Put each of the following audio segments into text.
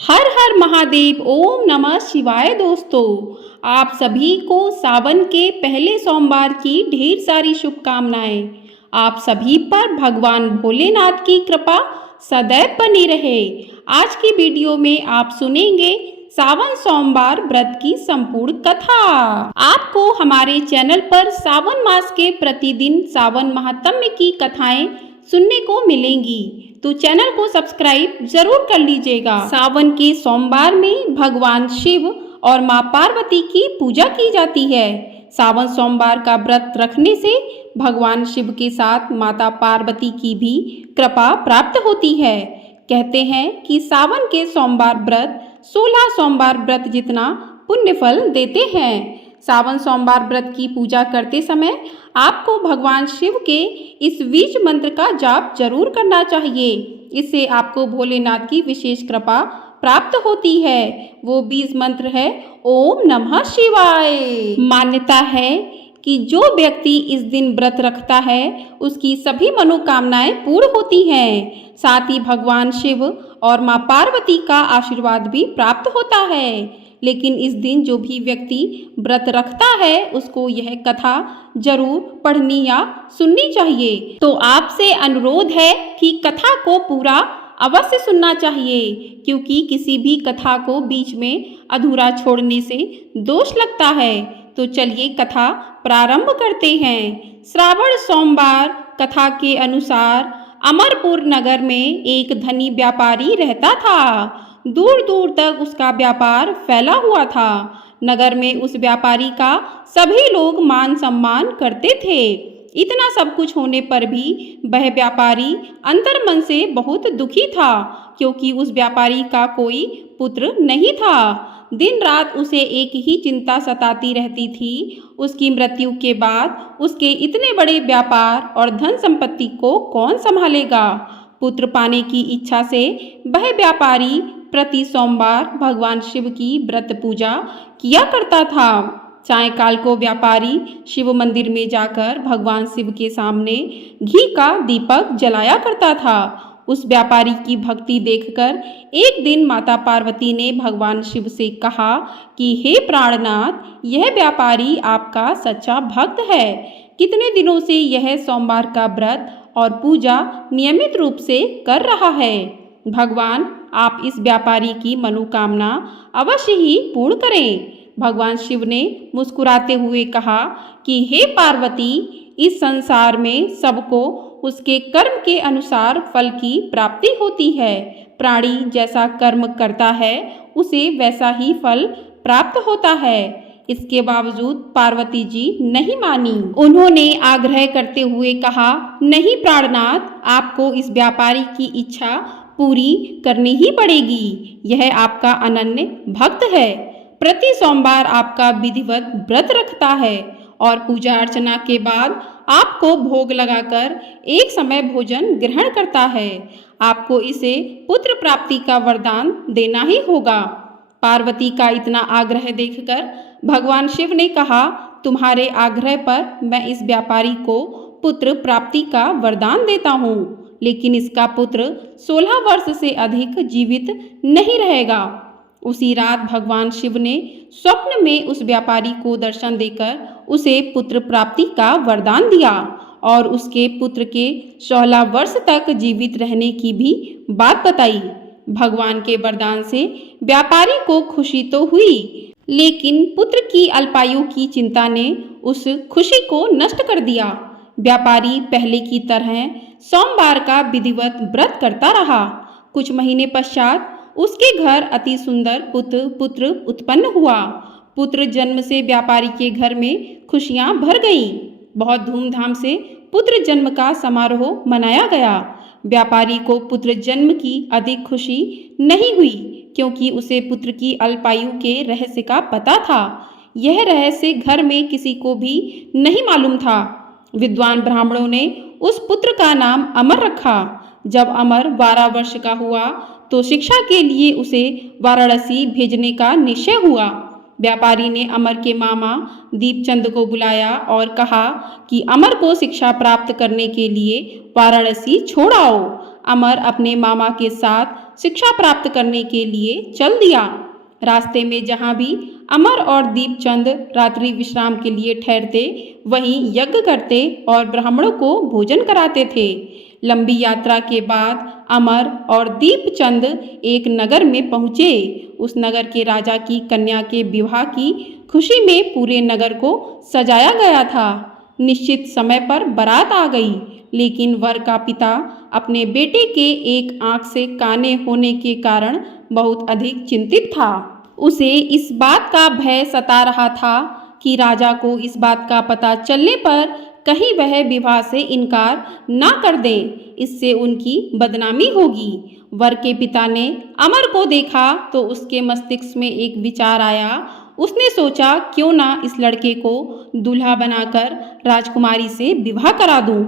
हर हर महादेव। ओम नमः शिवाय। दोस्तों, आप सभी को सावन के पहले सोमवार की ढेर सारी शुभकामनाएं। आप सभी पर भगवान भोलेनाथ की कृपा सदैव बनी रहे। आज की वीडियो में आप सुनेंगे सावन सोमवार व्रत की संपूर्ण कथा। आपको हमारे चैनल पर सावन मास के प्रतिदिन सावन महात्म्य की कथाएं सुनने को मिलेंगी, तो चैनल को सब्सक्राइब जरूर कर लीजिएगा। सावन के सोमवार में भगवान शिव और मां पार्वती की पूजा की जाती है। सावन सोमवार का व्रत रखने से भगवान शिव के साथ माता पार्वती की भी कृपा प्राप्त होती है। कहते हैं कि सावन के सोमवार व्रत 16 सोमवार व्रत जितना पुण्य फल देते हैं। सावन सोमवार व्रत की पूजा करते समय आपको भगवान शिव के इस बीज मंत्र का जाप जरूर करना चाहिए। इससे आपको भोलेनाथ की विशेष कृपा प्राप्त होती है। वो बीज मंत्र है ओम नमः शिवाय। मान्यता है कि जो व्यक्ति इस दिन व्रत रखता है उसकी सभी मनोकामनाएं पूर्ण होती हैं। साथ ही भगवान शिव और मां पार्वती का आशीर्वाद भी प्राप्त होता है। लेकिन इस दिन जो भी व्यक्ति व्रत रखता है उसको यह कथा जरूर पढ़नी या सुननी चाहिए। तो आपसे अनुरोध है कि कथा को पूरा अवश्य सुनना चाहिए, क्योंकि किसी भी कथा को बीच में अधूरा छोड़ने से दोष लगता है। तो चलिए कथा प्रारंभ करते हैं। श्रावण सोमवार कथा के अनुसार अमरपुर नगर में एक धनी व्यापारी रहता था। दूर दूर तक उसका व्यापार फैला हुआ था। नगर में उस व्यापारी का सभी लोग मान सम्मान करते थे। इतना सब कुछ होने पर भी वह व्यापारी अंतर्मन से बहुत दुखी था, क्योंकि उस व्यापारी का कोई पुत्र नहीं था। दिन रात उसे एक ही चिंता सताती रहती थी, उसकी मृत्यु के बाद उसके इतने बड़े व्यापार और धन संपत्ति को कौन संभालेगा। पुत्र पाने की इच्छा से वह व्यापारी प्रति सोमवार भगवान शिव की व्रत पूजा किया करता था। सायंकाल को व्यापारी शिव मंदिर में जाकर भगवान शिव के सामने घी का दीपक जलाया करता था। उस व्यापारी की भक्ति देखकर एक दिन माता पार्वती ने भगवान शिव से कहा कि हे प्राणनाथ, यह व्यापारी आपका सच्चा भक्त है। कितने दिनों से यह सोमवार का व्रत और पूजा नियमित रूप से कर रहा है। भगवान, आप इस व्यापारी की मनोकामना अवश्य ही पूर्ण करें। भगवान शिव ने मुस्कुराते हुए कहा कि हे पार्वती, इस संसार में सबको उसके कर्म के अनुसार फल की प्राप्ति होती है। प्राणी जैसा कर्म करता है उसे वैसा ही फल प्राप्त होता है। इसके बावजूद पार्वती जी नहीं मानी। उन्होंने आग्रह करते हुए कहा, नहीं प्राणनाथ, आपको इस व्यापारी की इच्छा पूरी करनी ही पड़ेगी। यह आपका अनन्य भक्त है, प्रति सोमवार आपका विधिवत व्रत रखता है और पूजा अर्चना के बाद आपको भोग लगाकर एक समय भोजन ग्रहण करता है। आपको इसे पुत्र प्राप्ति का वरदान देना ही होगा। पार्वती का इतना आग्रह देखकर भगवान शिव ने कहा, तुम्हारे आग्रह पर मैं इस व्यापारी को पुत्र प्राप्ति का वरदान देता हूँ, लेकिन इसका पुत्र 16 वर्ष से अधिक जीवित नहीं रहेगा। उसी रात भगवान शिव ने स्वप्न में उस व्यापारी को दर्शन देकर उसे पुत्र प्राप्ति का वरदान दिया और उसके पुत्र के 16 वर्ष तक जीवित रहने की भी बात बताई। भगवान के वरदान से व्यापारी को खुशी तो हुई, लेकिन पुत्र की अल्पायु की चिंता ने उस खुशी को नष्ट कर दिया। व्यापारी पहले की तरह सोमवार का विधिवत व्रत करता रहा। कुछ महीने पश्चात उसके घर अति सुंदर पुत्र उत्पन्न हुआ। पुत्र जन्म से व्यापारी के घर में खुशियां भर गईं। बहुत धूमधाम से पुत्र जन्म का समारोह मनाया गया। व्यापारी को पुत्र जन्म की अधिक खुशी नहीं हुई, क्योंकि उसे पुत्र की अल्पायु के रहस्य का पता था। यह रहस्य घर में किसी को भी नहीं मालूम था। विद्वान ब्राह्मणों ने उस पुत्र का नाम अमर रखा। जब अमर 12 वर्ष का हुआ तो शिक्षा के लिए उसे वाराणसी भेजने का निश्चय हुआ। व्यापारी ने अमर के मामा दीपचंद को बुलाया और कहा कि अमर को शिक्षा प्राप्त करने के लिए वाराणसी छोड़ आओ। अमर अपने मामा के साथ शिक्षा प्राप्त करने के लिए चल दिया। रास्ते में जहाँ भी अमर और दीपचंद रात्रि विश्राम के लिए ठहरते, वहीं यज्ञ करते और ब्राह्मणों को भोजन कराते थे। लंबी यात्रा के बाद अमर और दीपचंद एक नगर में पहुँचे। उस नगर के राजा की कन्या के विवाह की खुशी में पूरे नगर को सजाया गया था। निश्चित समय पर बारात आ गई, लेकिन वर का पिता अपने बेटे के एक आंख से काने होने के कारण बहुत अधिक चिंतित था। उसे इस बात का भय सता रहा था कि राजा को इस बात का पता चलने पर कहीं वह विवाह से इनकार ना कर दे, इससे उनकी बदनामी होगी। वर के पिता ने अमर को देखा तो उसके मस्तिष्क में एक विचार आया। उसने सोचा, क्यों ना इस लड़के को दूल्हा बनाकर राजकुमारी से विवाह करा दूं।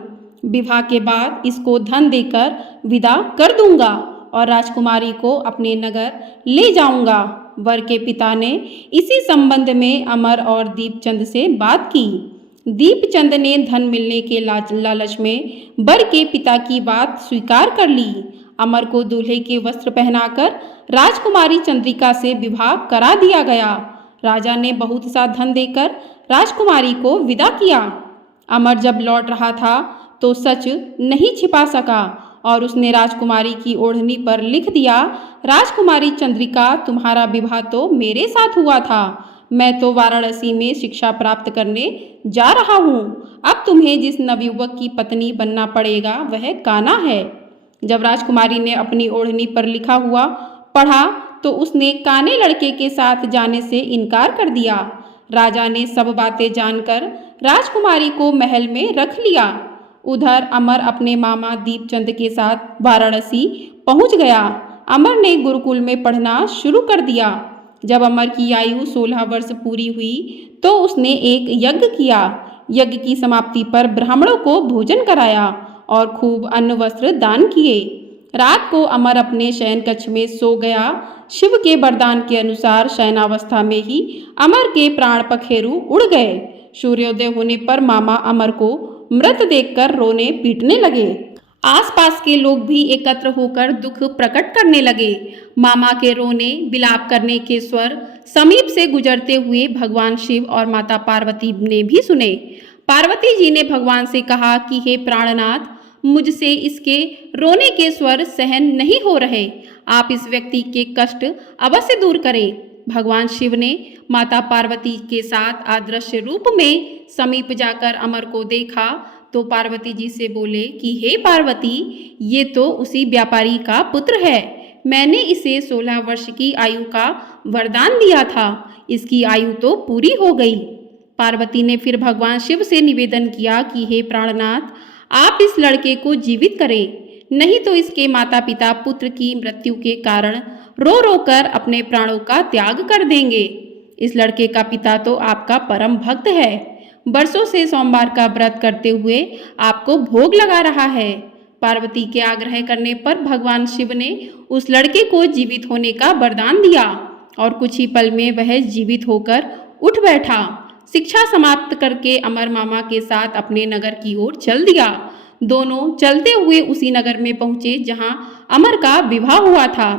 विवाह के बाद इसको धन देकर विदा कर दूंगा और राजकुमारी को अपने नगर ले जाऊंगा। वर के पिता ने इसी संबंध में अमर और दीपचंद से बात की। दीपचंद ने धन मिलने के लालच में वर के पिता की बात स्वीकार कर ली। अमर को दूल्हे के वस्त्र पहनाकर राजकुमारी चंद्रिका से विवाह करा दिया गया। राजा ने बहुत सा धन देकर राजकुमारी को विदा किया। अमर जब लौट रहा था तो सच नहीं छिपा सका और उसने राजकुमारी की ओढ़नी पर लिख दिया, राजकुमारी चंद्रिका, तुम्हारा विवाह तो मेरे साथ हुआ था। मैं तो वाराणसी में शिक्षा प्राप्त करने जा रहा हूँ। अब तुम्हें जिस नवयुवक की पत्नी बनना पड़ेगा वह कान्हा है। जब राजकुमारी ने अपनी ओढ़नी पर लिखा हुआ पढ़ा तो उसने काने लड़के के साथ जाने से इनकार कर दिया। राजा ने सब बातें जानकर राजकुमारी को महल में रख लिया। उधर अमर अपने मामा दीपचंद के साथ वाराणसी पहुंच गया। अमर ने गुरुकुल में पढ़ना शुरू कर दिया। जब अमर की आयु 16 वर्ष पूरी हुई तो उसने एक यज्ञ किया। यज्ञ की समाप्ति पर ब्राह्मणों को भोजन कराया और खूब अन्न वस्त्र दान किए। रात को अमर अपने शयन कक्ष में सो गया। शिव के वरदान के अनुसार शयनावस्था में ही अमर के प्राण पखेरु उड़ गए। सूर्योदय होने पर मामा अमर को मृत देखकर रोने पीटने लगे। आसपास के लोग भी एकत्र होकर दुख प्रकट करने लगे। मामा के रोने विलाप करने के स्वर समीप से गुजरते हुए भगवान शिव और माता पार्वती ने भी सुने। पार्वती जी ने भगवान से कहा कि हे प्राणनाथ, मुझसे इसके रोने के स्वर सहन नहीं हो रहे। आप इस व्यक्ति के कष्ट अवश्य दूर करें। भगवान शिव ने माता पार्वती के साथ अदृश्य रूप में समीप जाकर अमर को देखा तो पार्वती जी से बोले कि हे पार्वती, ये तो उसी व्यापारी का पुत्र है। मैंने इसे 16 वर्ष की आयु का वरदान दिया था। इसकी आयु तो पूरी हो गई। पार्वती ने फिर भगवान शिव से निवेदन किया कि हे प्राणनाथ, आप इस लड़के को जीवित करें, नहीं तो इसके माता पिता पुत्र की मृत्यु के कारण रो रो कर अपने प्राणों का त्याग कर देंगे। इस लड़के का पिता तो आपका परम भक्त है, वर्षों से सोमवार का व्रत करते हुए आपको भोग लगा रहा है। पार्वती के आग्रह करने पर भगवान शिव ने उस लड़के को जीवित होने का वरदान दिया और कुछ ही पल में वह जीवित होकर उठ बैठा। शिक्षा समाप्त करके अमर मामा के साथ अपने नगर की ओर चल दिया। दोनों चलते हुए उसी नगर में पहुंचे जहां अमर का विवाह हुआ था।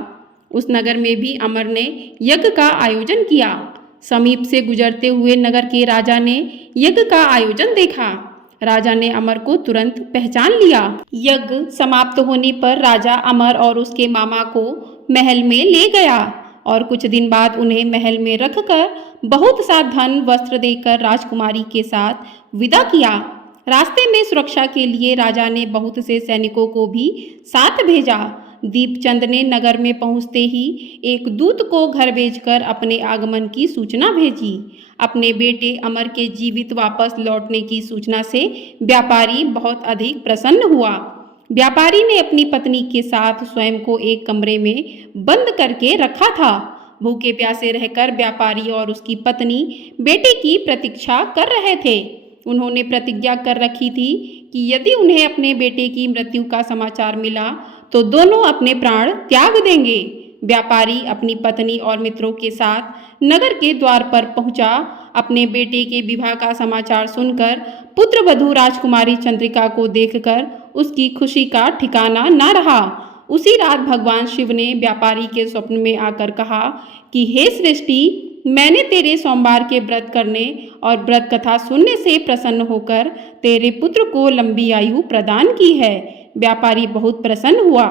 उस नगर में भी अमर ने यज्ञ का आयोजन किया। समीप से गुजरते हुए नगर के राजा ने यज्ञ का आयोजन देखा। राजा ने अमर को तुरंत पहचान लिया। यज्ञ समाप्त होने पर राजा अमर और उसके मामा को महल में ले गया और कुछ दिन बाद उन्हें महल में रखकर बहुत सा धन वस्त्र देकर राजकुमारी के साथ विदा किया। रास्ते में सुरक्षा के लिए राजा ने बहुत से सैनिकों को भी साथ भेजा। दीपचंद ने नगर में पहुंचते ही एक दूत को घर भेजकर अपने आगमन की सूचना भेजी। अपने बेटे अमर के जीवित वापस लौटने की सूचना से व्यापारी बहुत अधिक प्रसन्न हुआ। व्यापारी ने अपनी पत्नी के साथ स्वयं को एक कमरे में बंद करके रखा था। भूखे प्यासे रहकर व्यापारी और उसकी पत्नी बेटे की प्रतीक्षा कर रहे थे। उन्होंने प्रतिज्ञा कर रखी थी कि यदि उन्हें अपने बेटे की मृत्यु का समाचार मिला तो दोनों अपने प्राण त्याग देंगे। व्यापारी अपनी पत्नी और मित्रों के साथ नगर के द्वार पर पहुंचा। अपने बेटे के विवाह का समाचार सुनकर पुत्रवधू राजकुमारी चंद्रिका को देखकर उसकी खुशी का ठिकाना न रहा उसी रात भगवान शिव ने व्यापारी के स्वप्न में आकर कहा कि हे सृष्टि, मैंने तेरे सोमवार के व्रत करने और व्रत कथा सुनने से प्रसन्न होकर तेरे पुत्र को लंबी आयु प्रदान की है। व्यापारी बहुत प्रसन्न हुआ।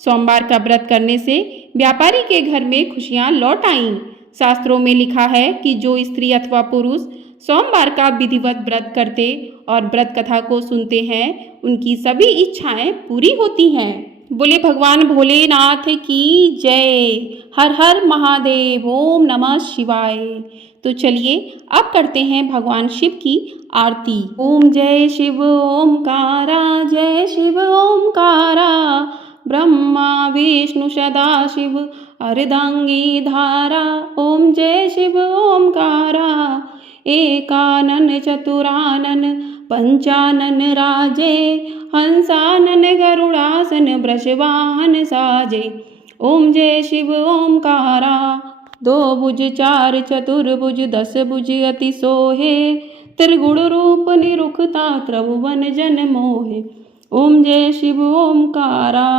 सोमवार का व्रत करने से व्यापारी के घर में खुशियां लौट आईं। शास्त्रों में लिखा है कि जो स्त्री अथवा पुरुष सोमवार का विधिवत व्रत करते और व्रत कथा को सुनते हैं, उनकी सभी इच्छाएं पूरी होती हैं। बोले भगवान भोलेनाथ की जय। हर हर महादेव। ओम नमः शिवाय। तो चलिए अब करते हैं भगवान शिव की आरती। ओम जय शिव ओमकारा, जय शिव ओमकारा, ब्रह्मा विष्णु सदा शिव अर्धांगी धारा। ओम जय शिव ओमकारा, एकानन चतुरानन पंचानन राजे, हंसानन गरुड़ासन वृषवाहन साजे। ओम जय शिव ओमकारा, दो भुज चार चतुर्भुज दस भुज अति सोहे, त्रिगुण रूप निरुखता त्रिभुवन जन मोहे। ओम जय शिव ओमकारा,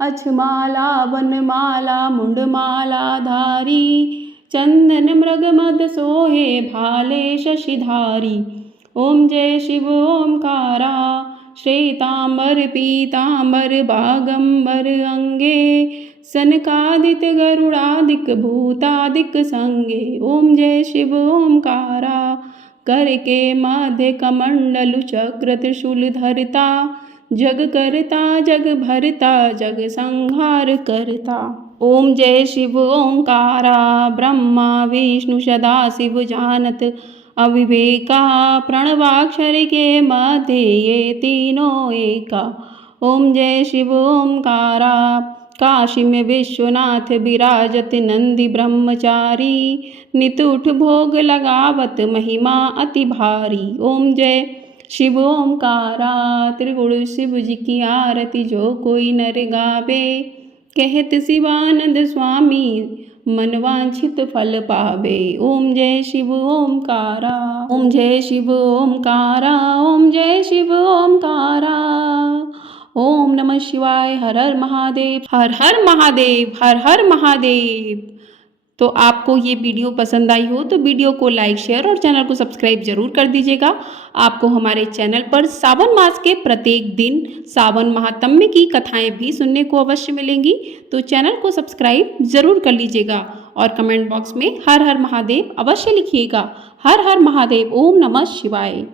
अछमाला वनमाला मुंडमाला धारी, चंदन मृग मद सोहे भाले शशिधारी। ओम जय शिव ओमकारा, श्वेतांबर पीतांबर बागंबर अंगे, सनकादिक गरुड़ादिक भूतादिक संगे। ओम जय शिव ओमकारा, कर के मध्य कमंडलु चक्र त्रिशूल धरता, जग करता जग भरता जग संहार करता। ओम जय शिव ओंकारा, ब्रह्मा विष्णु सदा शिव जानत अविवेका, प्रणवाक्षर के मध्य ये तीनों एका। ओम जय शिव ओंकारा, काशी में विश्वनाथ विराजत नंदी ब्रह्मचारी, नित उठ भोग लगावत महिमा अति भारी। ओम जय शिव ओमकारा, त्रिगुण शिव जी की आरती जो कोई नर गावे, कहत शिवानंद स्वामी मन वांछित फल पावे। ओम जय शिव ओमकारा, ओम जय शिव ओमकारा, ओम जय शिव ओमकारा। ओम नमः शिवाय। हर हर महादेव, हर हर महादेव, हर हर महादेव। तो आपको ये वीडियो पसंद आई हो तो वीडियो को लाइक शेयर और चैनल को सब्सक्राइब जरूर कर दीजिएगा। आपको हमारे चैनल पर सावन मास के प्रत्येक दिन सावन महात्म्य की कथाएं भी सुनने को अवश्य मिलेंगी। तो चैनल को सब्सक्राइब जरूर कर लीजिएगा और कमेंट बॉक्स में हर हर महादेव अवश्य लिखिएगा। हर हर महादेव। ओम नमः शिवाय।